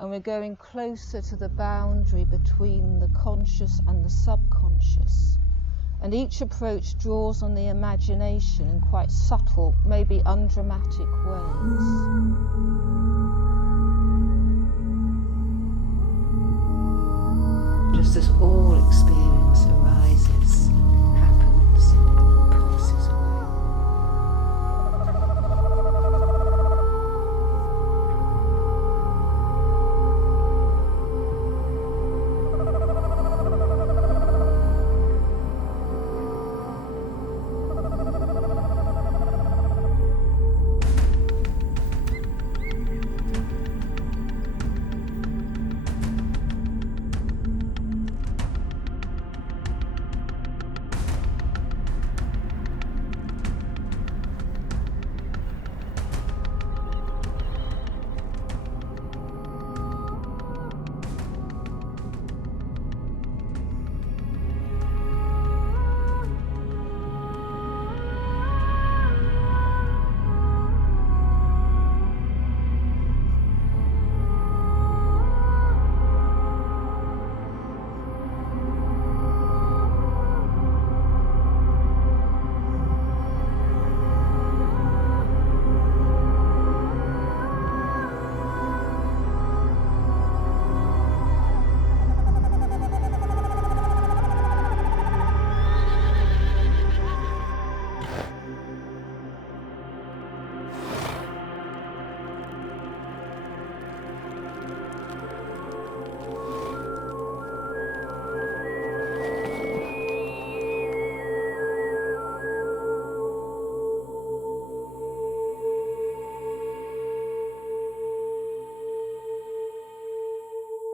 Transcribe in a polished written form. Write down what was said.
and we're going closer to the boundary between the conscious and the subconscious. And each approach draws on the imagination in quite subtle, maybe undramatic ways. Just as all experience